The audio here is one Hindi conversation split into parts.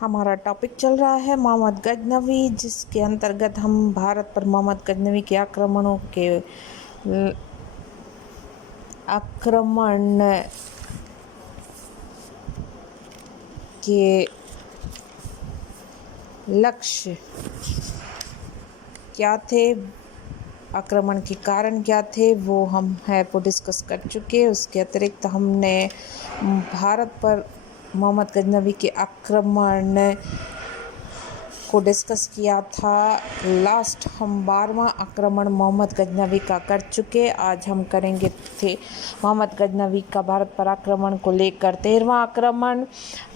हमारा टॉपिक चल रहा है मोहम्मद गजनवी, जिसके अंतर्गत हम भारत पर मोहम्मद गजनवी के आक्रमण के लक्ष्य क्या थे, आक्रमण के कारण क्या थे, वो हम डिस्कस कर चुके। उसके अतिरिक्त हमने भारत पर मोहम्मद गजनवी के आक्रमण को डिस्कस किया था। लास्ट हम 12वां आक्रमण मोहम्मद गजनवी का कर चुके। आज हम करेंगे मोहम्मद गजनवी का भारत पर आक्रमण को लेकर 13वां आक्रमण।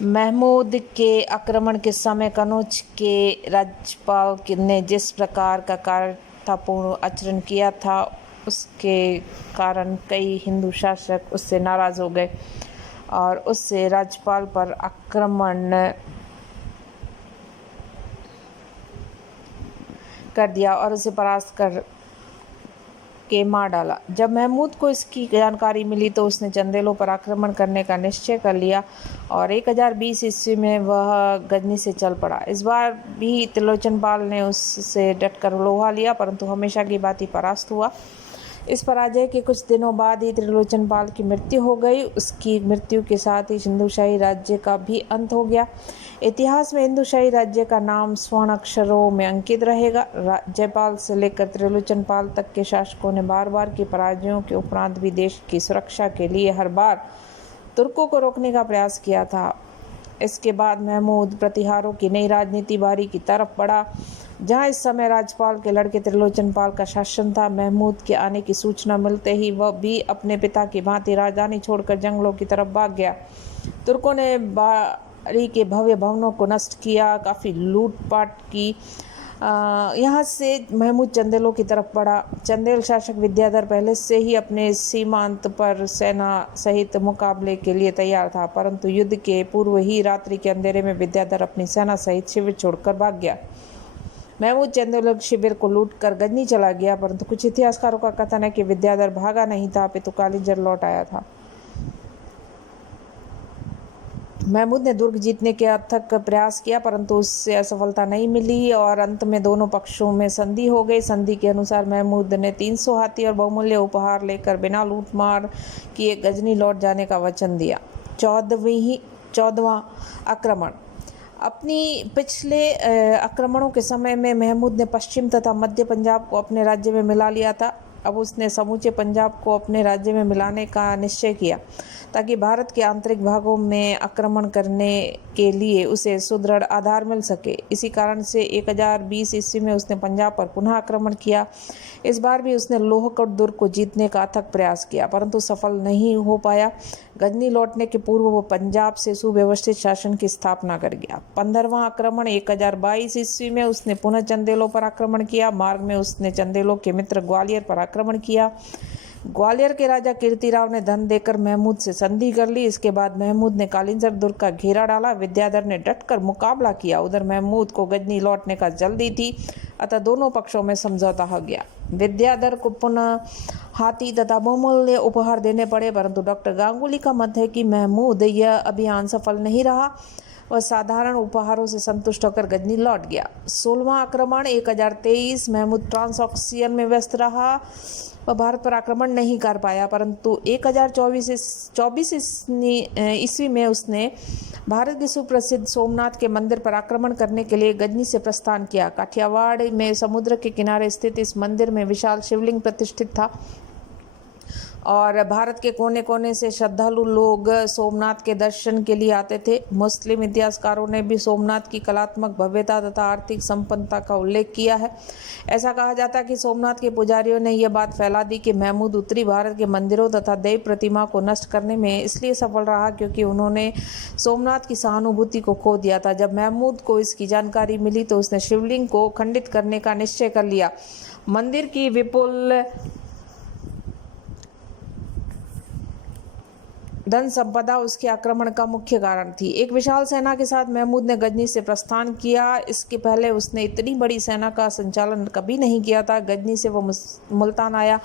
महमूद के आक्रमण के समय कनौज के राज्यपाल ने जिस प्रकार का कार्यतापूर्ण आचरण किया था, उसके कारण कई हिंदू शासक उससे नाराज़ हो गए और उससे राज्यपाल पर आक्रमण कर दिया और उसे परास्त कर के मार डाला। जब महमूद को इसकी जानकारी मिली तो उसने चंदेलों पर आक्रमण करने का निश्चय कर लिया और 1020 ईस्वी में वह गजनी से चल पड़ा। इस बार भी त्रिलोचन पाल ने उससे डटकर लोहा लिया, परंतु हमेशा की भांति परास्त हुआ। इस पराजय के कुछ दिनों बाद ही त्रिलोचन पाल की मृत्यु हो गई। उसकी मृत्यु के साथ ही हिंदूशाही राज्य का भी अंत हो गया। इतिहास में हिंदूशाही राज्य का नाम स्वर्ण अक्षरों में अंकित रहेगा। जयपाल से लेकर त्रिलोचन पाल तक के शासकों ने बार बार की पराजयों के उपरांत भी देश की सुरक्षा के लिए हर बार तुर्कों को रोकने का प्रयास किया था। इसके बाद महमूद प्रतिहारों की नई राजनीति बारी की तरफ बढ़ा, जहां इस समय राज्यपाल के लड़के त्रिलोचन पाल का शासन था। महमूद के आने की सूचना मिलते ही वह भी अपने पिता की भांति राजधानी छोड़कर जंगलों की तरफ भाग गया। तुर्कों ने बारी के भव्य भवनों को नष्ट किया, काफ़ी लूटपाट की। यहाँ से महमूद चंदेलों की तरफ बढ़ा। चंदेल शासक विद्याधर पहले से ही अपने सीमांत पर सेना सहित मुकाबले के लिए तैयार था, परंतु युद्ध के पूर्व ही रात्रि के अंधेरे में विद्याधर अपनी सेना सहित शिविर छोड़कर भाग गया। महमूद चंदेल शिविर को लूटकर गजनी चला गया, परंतु कुछ इतिहासकारों का कथन है कि विद्याधर भागा नहीं था, अपितु कालिंजर लौट आया था। महमूद ने दुर्ग जीतने के अथक प्रयास किया, परंतु उससे असफलता नहीं मिली और अंत में दोनों पक्षों में संधि हो गई। संधि के अनुसार महमूद ने 300 हाथी और बहुमूल्य उपहार लेकर बिना लूटमार किए गजनी लौट जाने का वचन दिया। 14वां आक्रमण। अपनी पिछले आक्रमणों के समय में महमूद ने पश्चिम तथा मध्य पंजाब को अपने राज्य में मिला लिया था। अब उसने समूचे पंजाब को अपने राज्य में मिलाने का निश्चय किया ताकि भारत के आंतरिक भागों में आक्रमण करने के लिए उसे सुदृढ़ आधार मिल सके। इसी कारण से 1020 ईस्वी में उसने पंजाब पर पुनः आक्रमण किया। इस बार भी उसने लोहगढ़ दुर्ग को जीतने का अथक प्रयास किया, परंतु सफल नहीं हो पाया। गजनी लौटने के पूर्व वो पंजाब से सुव्यवस्थित शासन की स्थापना कर गया। 15वां आक्रमण 1022 ईस्वी में उसने पुनः चंदेलों पर आक्रमण किया। मार्ग में उसने चंदेलों के मित्र ग्वालियर पर आक्रमण किया। ग्वालियर के राजा कीर्तिराव ने धन देकर महमूद से संधि कर ली। इसके बाद महमूद ने कालिंजर दुर्ग का घेरा डाला। विद्याधर ने डटकर मुकाबला किया। उधर महमूद को गजनी लौटने का जल्दी थी, अतः दोनों पक्षों में समझौता हो गया। विद्याधर को पुनः हाथी तथा बहुमूल्य उपहार देने पड़े, परंतु डॉक्टर गांगुली का मत है कि महमूद यह अभियान सफल नहीं रहा। वह साधारण उपहारों से संतुष्ट होकर गजनी लौट गया। 16वां आक्रमण 1023। महमूद ट्रांसऑक्सियन में व्यस्त रहा। वह भारत पर आक्रमण नहीं कर पाया, परंतु 1024 ईस्वी में उसने भारत के सुप्रसिद्ध सोमनाथ के मंदिर पर आक्रमण करने के लिए गजनी से प्रस्थान किया। काठियावाड़ में समुद्र के किनारे स्थित इस मंदिर में विशाल शिवलिंग प्रतिष्ठित था और भारत के कोने कोने से श्रद्धालु लोग सोमनाथ के दर्शन के लिए आते थे। मुस्लिम इतिहासकारों ने भी सोमनाथ की कलात्मक भव्यता तथा आर्थिक संपन्नता का उल्लेख किया है। ऐसा कहा जाता है कि सोमनाथ के पुजारियों ने यह बात फैला दी कि महमूद उत्तरी भारत के मंदिरों तथा देव प्रतिमा को नष्ट करने में इसलिए सफल रहा क्योंकि उन्होंने सोमनाथ की सहानुभूति को खो दिया था। जब महमूद को इसकी जानकारी मिली तो उसने शिवलिंग को खंडित करने का निश्चय कर लिया। मंदिर की विपुल धन संपदा उसके आक्रमण का मुख्य कारण थी। एक विशाल सेना के साथ महमूद ने गजनी से प्रस्थान किया। इसके पहले उसने इतनी बड़ी सेना का संचालन कभी नहीं किया था। गजनी से वो मुल्तान आया।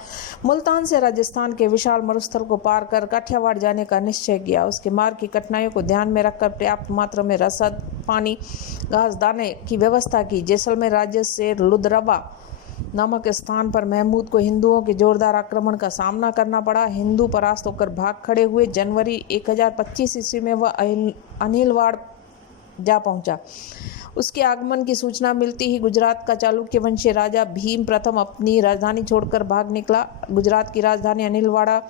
मुल्तान से राजस्थान के विशाल मरुस्थल को पार कर काठियावाड़ जाने का निश्चय किया। उसके मार्ग की कठिनाइयों को ध्यान में रखकर पर्याप्त मात्रा में रसद, पानी, घास, दाने की व्यवस्था की। जैसलमेर राज्य से लुधरवा नामक स्थान पर महमूद को हिंदुओं के जोरदार आक्रमण का सामना करना पड़ा। हिंदू परास्त होकर भाग खड़े हुए। जनवरी 1025 ईस्वी में वह अनिलवाड़ जा पहुंचा। उसके आगमन की सूचना मिलती ही गुजरात का चालुक्य वंशीय राजा भीम प्रथम अपनी राजधानी छोड़कर भाग निकला। गुजरात की राजधानी अनिलवाड़ा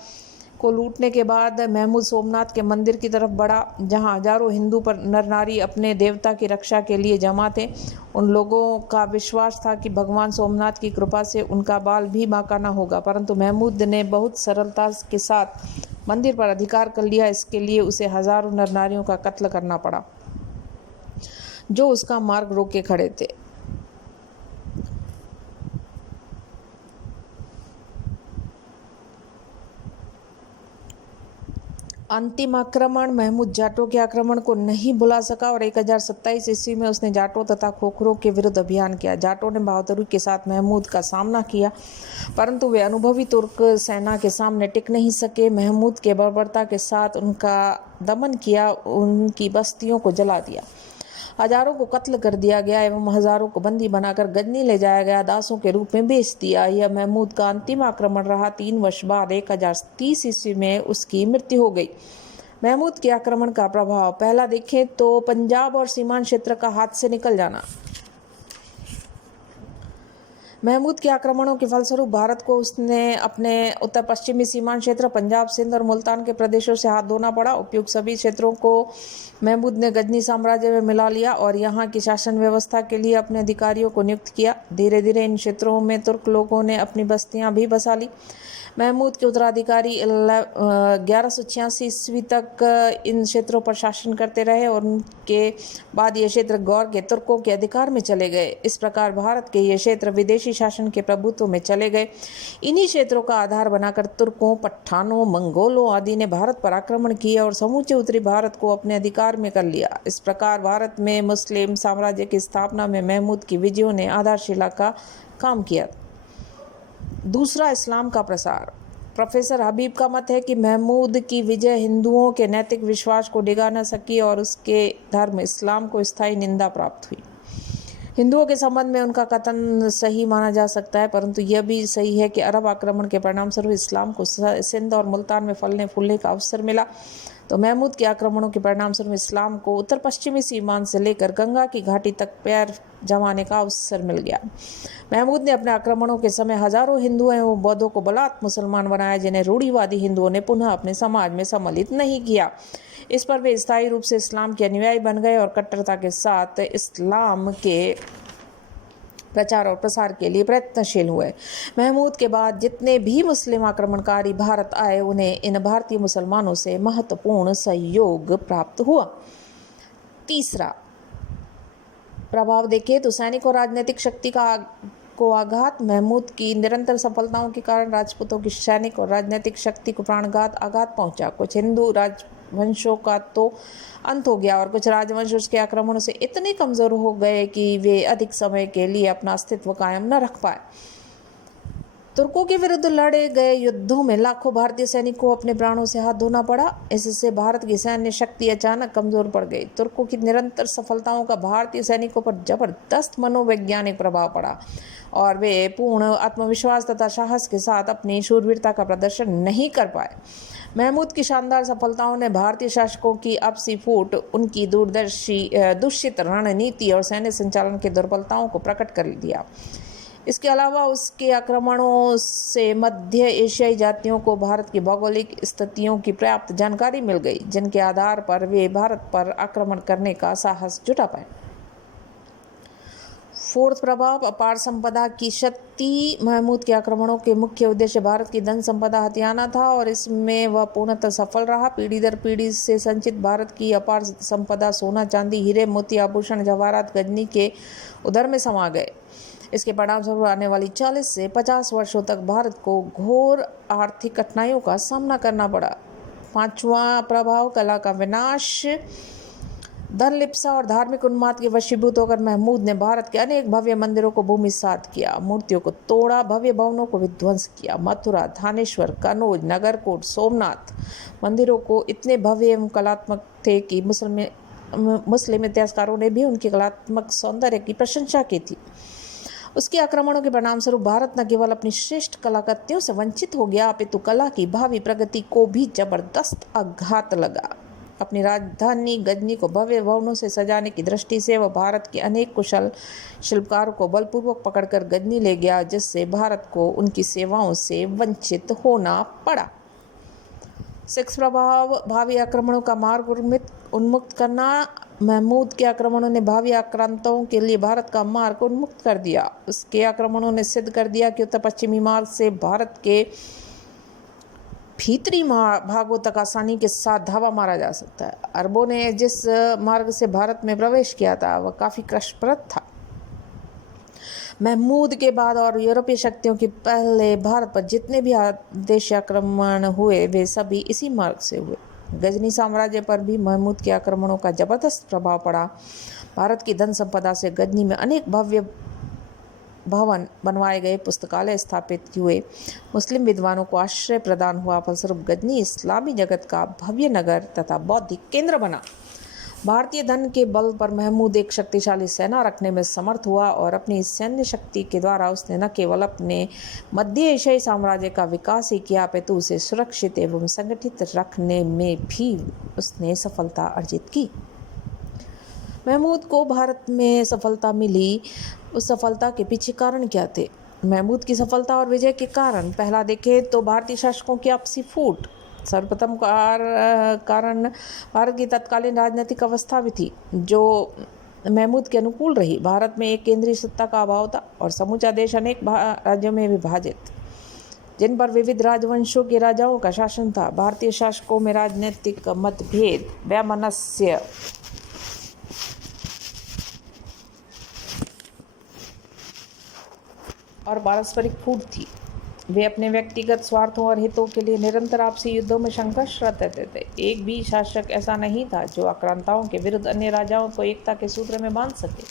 को लूटने के बाद महमूद सोमनाथ के मंदिर की तरफ बढ़ा, जहां हजारों हिंदू पर नर नारी अपने देवता की रक्षा के लिए जमा थे। उन लोगों का विश्वास था कि भगवान सोमनाथ की कृपा से उनका बाल भी बांका न होगा, परंतु महमूद ने बहुत सरलता के साथ मंदिर पर अधिकार कर लिया। इसके लिए उसे हजारों नर नारियों का कत्ल करना पड़ा जो उसका मार्ग रोके खड़े थे। अंतिम आक्रमण महमूद जाटों के आक्रमण को नहीं भुला सका और 1027 ईस्वी में उसने जाटों तथा खोखरों के विरुद्ध अभियान किया। जाटों ने बहादुरी के साथ महमूद का सामना किया, परंतु वे अनुभवी तुर्क सेना के सामने टिक नहीं सके। महमूद के बर्बरता के साथ उनका दमन किया, उनकी बस्तियों को जला दिया, हजारों को कत्ल कर दिया गया एवं हजारों को बंदी बनाकर गजनी ले जाया गया, दासों के रूप में बेच दिया। यह महमूद का अंतिम आक्रमण रहा। 3 वर्ष बाद 1030 ईस्वी में उसकी मृत्यु हो गई। महमूद के आक्रमण का प्रभाव पहला देखें तो पंजाब और सीमांत क्षेत्र का हाथ से निकल जाना। महमूद के आक्रमणों के फलस्वरूप भारत को उसने अपने उत्तर पश्चिमी सीमांत क्षेत्र पंजाब, सिंध और मुल्तान के प्रदेशों से हाथ धोना पड़ा। उपयुक्त सभी क्षेत्रों को महमूद ने गजनी साम्राज्य में मिला लिया और यहाँ की शासन व्यवस्था के लिए अपने अधिकारियों को नियुक्त किया। धीरे धीरे इन क्षेत्रों में तुर्क लोगों ने अपनी बस्तियां भी बसा ली। महमूद के उत्तराधिकारी 1186 ईस्वी तक इन क्षेत्रों पर शासन करते रहे और उनके बाद ये क्षेत्र गौर के तुर्कों के अधिकार में चले गए। इस प्रकार भारत के ये क्षेत्र विदेशी शासन के प्रभुत्व में चले गए। इन्हीं क्षेत्रों का आधार बनाकर तुर्कों, पठानों, मंगोलों आदि ने भारत पर आक्रमण किया और समूचे उत्तरी भारत को अपने अधिकार में कर लिया। इस प्रकार भारत में मुस्लिम साम्राज्य की स्थापना में महमूद की विजयों ने आधारशिला का काम किया। दूसरा, इस्लाम का प्रसार। प्रोफेसर हबीब का मत है कि महमूद की विजय हिंदुओं के नैतिक विश्वास को डिगा न सकी और उसके धर्म इस्लाम को स्थायी निंदा प्राप्त हुई। हिंदुओं के संबंध में उनका कथन सही माना जा सकता है, परंतु यह भी सही है कि अरब आक्रमण के परिणाम स्वरूप इस्लाम को सिंध और मुल्तान में फलने फूलने का अवसर मिला। तो महमूद के आक्रमणों के परिणाम स्वरूप इस्लाम को उत्तर पश्चिमी सीमांत से लेकर गंगा की घाटी तक पैर जमाने का अवसर मिल गया। महमूद ने अपने आक्रमणों के समय हजारों हिंदुओं एवं बौद्धों को बलात् मुसलमान बनाया, जिन्हें रूढ़िवादी हिंदुओं ने पुनः अपने समाज में सम्मिलित नहीं किया। इस पर वे स्थायी रूप से इस्लाम के अनुयायी बन गए और कट्टरता के साथ इस्लाम के प्रचार और प्रसार के लिए प्रयत्नशील हुए। महमूद के बाद जितने भी मुस्लिम आक्रमणकारी भारत आए, उन्हें इन भारतीय मुसलमानों से महत्वपूर्ण सहयोग प्राप्त हुआ। तीसरा प्रभाव देखें तो सैनिक और राजनीतिक शक्ति को आघात। महमूद की निरंतर सफलताओं के कारण राजपूतों की सैनिक और राजनीतिक शक्ति को प्राणघात आघात पहुंचा। कुछ हिंदू राजवंशों का तो अंत हो गया और कुछ राजवंश उसके आक्रमणों से इतने कमजोर हो गए कि वे अधिक समय के लिए अपना अस्तित्व कायम न रख पाए। तुर्कों के विरुद्ध लड़े गए युद्धों में लाखों भारतीय सैनिकों को अपने प्राणों से हाथ धोना पड़ा। इससे भारत की सैन्य शक्ति अचानक कमजोर पड़ गई। तुर्कों की निरंतर सफलताओं का भारतीय सैनिकों पर जबरदस्त मनोवैज्ञानिक प्रभाव पड़ा और वे पूर्ण आत्मविश्वास तथा साहस के साथ अपनी शूरवीरता का प्रदर्शन नहीं कर पाए। महमूद की शानदार सफलताओं ने भारतीय शासकों की आपसी फूट, उनकी दूषित रणनीति और सैन्य संचालन की दुर्बलताओं को प्रकट कर दिया। इसके अलावा उसके आक्रमणों से मध्य एशियाई जातियों को भारत की भौगोलिक स्थितियों की पर्याप्त जानकारी मिल गई, जिनके आधार पर वे भारत पर आक्रमण करने का साहस जुटा पाए। फोर्थ प्रभाव, अपार संपदा की शक्ति। महमूद के आक्रमणों के मुख्य उद्देश्य भारत की धन संपदा हथियाना था और इसमें वह पूर्णतः सफल रहा। पीढ़ी दर पीढ़ी से संचित भारत की अपार संपदा सोना, चांदी, हीरे, मोती, आभूषण, जवाहरात गजनी के उदर में समा गए। इसके परिणाम स्वरूप आने वाली 40 से 50 वर्षों तक भारत को घोर आर्थिक कठिनाइयों का सामना करना पड़ा। पांचवा प्रभाव, कला का विनाश। धन लिप्सा और धार्मिक उन्माद के वशीभूत होकर महमूद ने भारत के अनेक भव्य मंदिरों को भूमिसात किया, मूर्तियों को तोड़ा, भव्य भवनों को विध्वंस किया। मथुरा, थानेश्वर, कनौज, नगरकोट, सोमनाथ मंदिरों को इतने भव्य एवं कलात्मक थे कि मुस्लिम इतिहासकारों ने भी उनके कलात्मक सौंदर्य की प्रशंसा की थी। उसके आक्रमणों के परिणाम स्वरूप भारत न केवल अपनी श्रेष्ठ कलाकृतियों से वंचित हो गया, अपितु कला की भावी प्रगति को भी जबरदस्त आघात लगा। अपनी राजधानी गजनी को भव्य भवनों से सजाने की दृष्टि से वह भारत के अनेक कुशल शिल्पकारों को बलपूर्वक पकड़कर गजनी ले गया, जिससे भारत को उनकी सेवाओं से वंचित होना पड़ा। 6 प्रभाव, भावी आक्रमणों का मार्ग उन्मुक्त करना। महमूद के आक्रमणों ने भावी आक्रांताओं के लिए भारत का मार्ग उन्मुक्त कर दिया। उसके आक्रमणों ने सिद्ध कर दिया कि उत्तर पश्चिमी मार्ग से भारत के भीतरी भागों तक आसानी के साथ धावा मारा जा सकता है। अरबों ने जिस मार्ग से भारत में प्रवेश किया था वह काफ़ी कष्टप्रद था। महमूद के बाद और यूरोपीय शक्तियों के पहले भारत पर जितने भी देशी आक्रमण हुए वे सभी इसी मार्ग से हुए। गजनी साम्राज्य पर भी महमूद के आक्रमणों का जबरदस्त प्रभाव पड़ा। भारत की धन संपदा से गजनी में अनेक भव्य भवन बनवाए गए, पुस्तकालय स्थापित हुए, मुस्लिम विद्वानों को आश्रय प्रदान हुआ। फलस्वरूप गजनी इस्लामी जगत का भव्य नगर तथा बौद्धिक केंद्र बना। भारतीय धन के बल पर महमूद एक शक्तिशाली सेना रखने में समर्थ हुआ और अपनी सैन्य शक्ति के द्वारा उसने न केवल अपने मध्य एशियाई साम्राज्य का विकास ही किया, अपितु उसे सुरक्षित एवं संगठित रखने में भी उसने सफलता अर्जित की। महमूद को भारत में सफलता मिली, उस सफलता के पीछे कारण क्या थे? महमूद की सफलता और विजय के कारण पहला देखें तो भारतीय शासकों की आपसी फूट। सर्वप्रथम कारण भारत की तत्कालीन राजनीतिक अवस्था भी थी, जो महमूद के अनुकूल रही। भारत में एक केंद्रीय सत्ता का अभाव था और समूचा देश अनेक राज्यों में विभाजित, जिन पर विविध राजवंशों के राजाओं का शासन था। भारतीय शासकों में राजनीतिक मतभेद, वैमनस्य और पारस्परिक फूट थी। वे अपने व्यक्तिगत स्वार्थों और हितों के लिए निरंतर आपसी युद्धों में संघर्षरत रहते थे। एक भी शासक ऐसा नहीं था जो आक्रांताओं के विरुद्ध अन्य राजाओं को एकता के सूत्र में बांध सके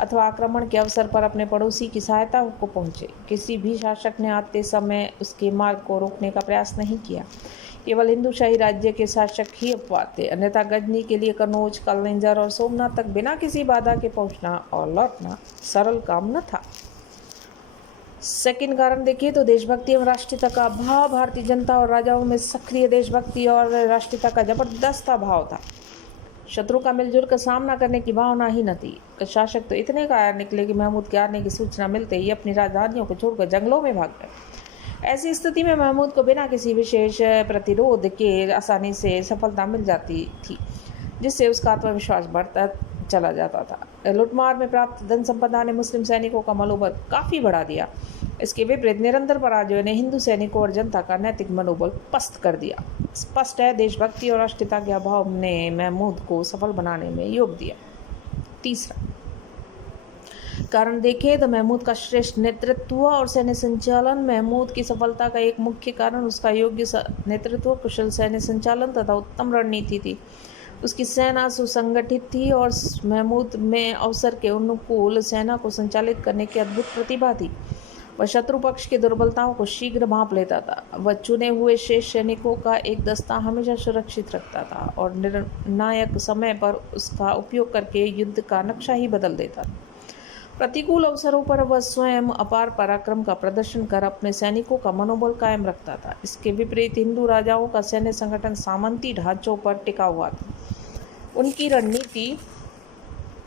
अथवा आक्रमण के अवसर पर अपने पड़ोसी की सहायता को पहुंचे। किसी भी शासक ने आते समय उसके मार्ग को रोकने का प्रयास नहीं किया। केवल हिंदूशाही राज्य के शासक ही अपवाद थे, अन्यथा गजनी के लिए कनौज, कलिंजर और सोमनाथ तक बिना किसी बाधा के पहुंचना और लौटना सरल काम न था। सेकंड कारण देखिए तो देशभक्ति एवं राष्ट्रीयता का अभाव। भारतीय जनता और राजाओं में सक्रिय देशभक्ति और राष्ट्रीयता का जबरदस्त अभाव था। शत्रु का मिलजुल कर सामना करने की भावना ही न थी। शासक तो इतने कायर निकले कि महमूद के आने की सूचना मिलते ही अपनी राजधानियों को छोड़कर जंगलों में भाग गए। ऐसी स्थिति में महमूद को बिना किसी विशेष प्रतिरोध के आसानी से सफलता मिल जाती थी, जिससे उसका आत्मविश्वास बढ़ता चला जाता था। लूटमार में प्राप्त धन संपदा ने मुस्लिम सैनिकों का मनोबल काफ़ी बढ़ा दिया। इसके विपरीत निरंतर पराजयों ने हिंदू सैनिकों और जनता का नैतिक मनोबल पस्त कर दिया। स्पष्ट है, देशभक्ति और राष्ट्रीयता के अभाव ने महमूद को सफल बनाने में योग दिया। तीसरा कारण देखें तो महमूद का श्रेष्ठ नेतृत्व और सैन्य संचालन। महमूद की सफलता का एक मुख्य कारण उसका योग्य नेतृत्व, कुशल सैन्य संचालन तथा उत्तम रणनीति थी। उसकी सेना सुसंगठित थी और महमूद में अवसर के अनुकूल सेना को संचालित करने की अद्भुत प्रतिभा थी। वह शत्रु पक्ष की दुर्बलताओं को शीघ्र भांप लेता था। वह चुने हुए शेष सैनिकों का एक दस्ता हमेशा सुरक्षित रखता था और निर्णायक समय पर उसका उपयोग करके युद्ध का नक्शा ही बदल देता था। प्रतिकूल अवसरों पर वह स्वयं अपार पराक्रम का प्रदर्शन कर अपने सैनिकों का मनोबल कायम रखता था। इसके विपरीत हिंदू राजाओं का सैन्य संगठन सामंती ढांचों पर टिका हुआ था। उनकी रणनीति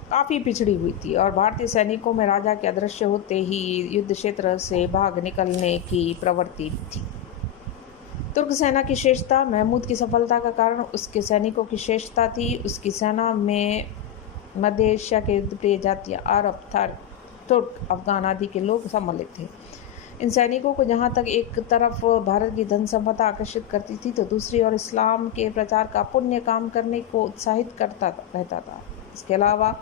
काफ़ी पिछड़ी हुई थी और भारतीय सैनिकों में राजा के अदृश्य होते ही युद्ध क्षेत्र से भाग निकलने की प्रवृत्ति थी। तुर्क सेना की श्रेष्ठता। महमूद की सफलता का कारण उसके सैनिकों की श्रेष्ठता थी। उसकी सेना में मध्य एशिया के युद्धप्रिय जातियाँ अरब, तुर्क, अफगान आदि के लोग सम्मिलित थे। इन सैनिकों को जहाँ तक एक तरफ भारत की धन संपदा आकर्षित करती थी तो दूसरी ओर इस्लाम के प्रचार का पुण्य काम करने को उत्साहित करता रहता था। इसके अलावा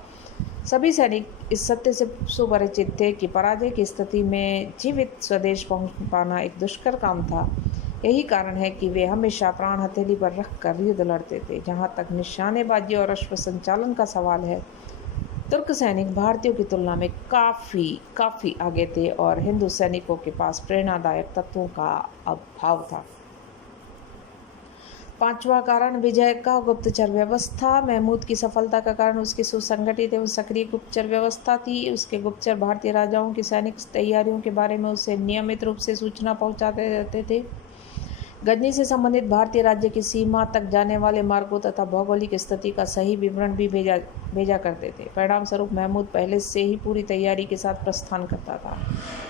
सभी सैनिक इस सत्य से सुपरिचित थे कि पराजय की स्थिति में जीवित स्वदेश पहुँच पाना एक दुष्कर काम था। यही कारण है कि वे हमेशा प्राण हथेली पर रखकर युद्ध लड़ते थे। जहाँ तक निशानेबाजी और अश्व संचालन का सवाल है, तुर्क सैनिक भारतीयों की तुलना में काफ़ी आगे थे और हिंदू सैनिकों के पास प्रेरणादायक तत्वों का अभाव था। पांचवा कारण विजय का गुप्तचर व्यवस्था। महमूद की सफलता का कारण उसकी सुसंगठित एवं सक्रिय गुप्तचर व्यवस्था थी। उसके गुप्तचर भारतीय राजाओं की सैनिक तैयारियों के बारे में उसे नियमित रूप से सूचना पहुंचाते रहते थे। गजनी से संबंधित भारतीय राज्य की सीमा तक जाने वाले मार्गों तथा भौगोलिक स्थिति का सही विवरण भी भेजा करते थे। परिणाम स्वरूप महमूद पहले से ही पूरी तैयारी के साथ प्रस्थान करता था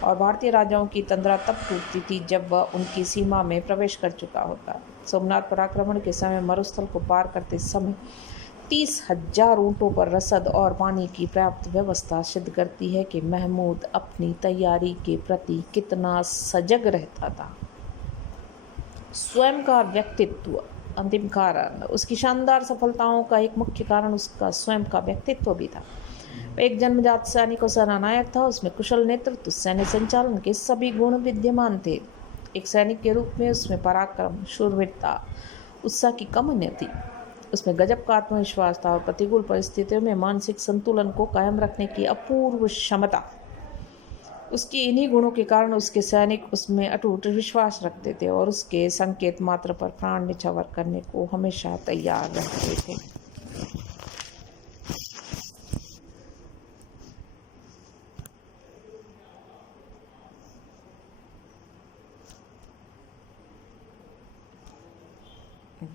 और भारतीय राजाओं की तंद्रा तब टूटती थी जब वह उनकी सीमा में प्रवेश कर चुका होता। सोमनाथ पर आक्रमण के समय मरुस्थल को पार करते समय 30,000 ऊँटों पर रसद और पानी की पर्याप्त व्यवस्था सिद्ध करती है कि महमूद अपनी तैयारी के प्रति कितना सजग रहता था। स्वयं का व्यक्तित्व। अंतिम कारण। उसकी शानदार सफलताओं का एक मुख्य कारण उसका स्वयं का व्यक्तित्व भी था। वह एक जन्मजात सैनिक और सेनानायक था। उसमें कुशल नेतृत्व, सैन्य संचालन के सभी गुण विद्यमान थे। एक सैनिक के रूप में उसमें पराक्रम, शूरवीरता, उत्साह की कमी थी। उसमें गजब का आत्मविश्वास था और प्रतिकूल परिस्थितियों में मानसिक संतुलन को कायम रखने की अपूर्व क्षमता। उसके इन्हीं गुणों के कारण उसके सैनिक उसमें अटूट विश्वास रखते थे और उसके संकेत मात्र पर प्राण न्यौछावर करने को हमेशा तैयार रहते थे।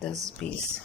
दस 20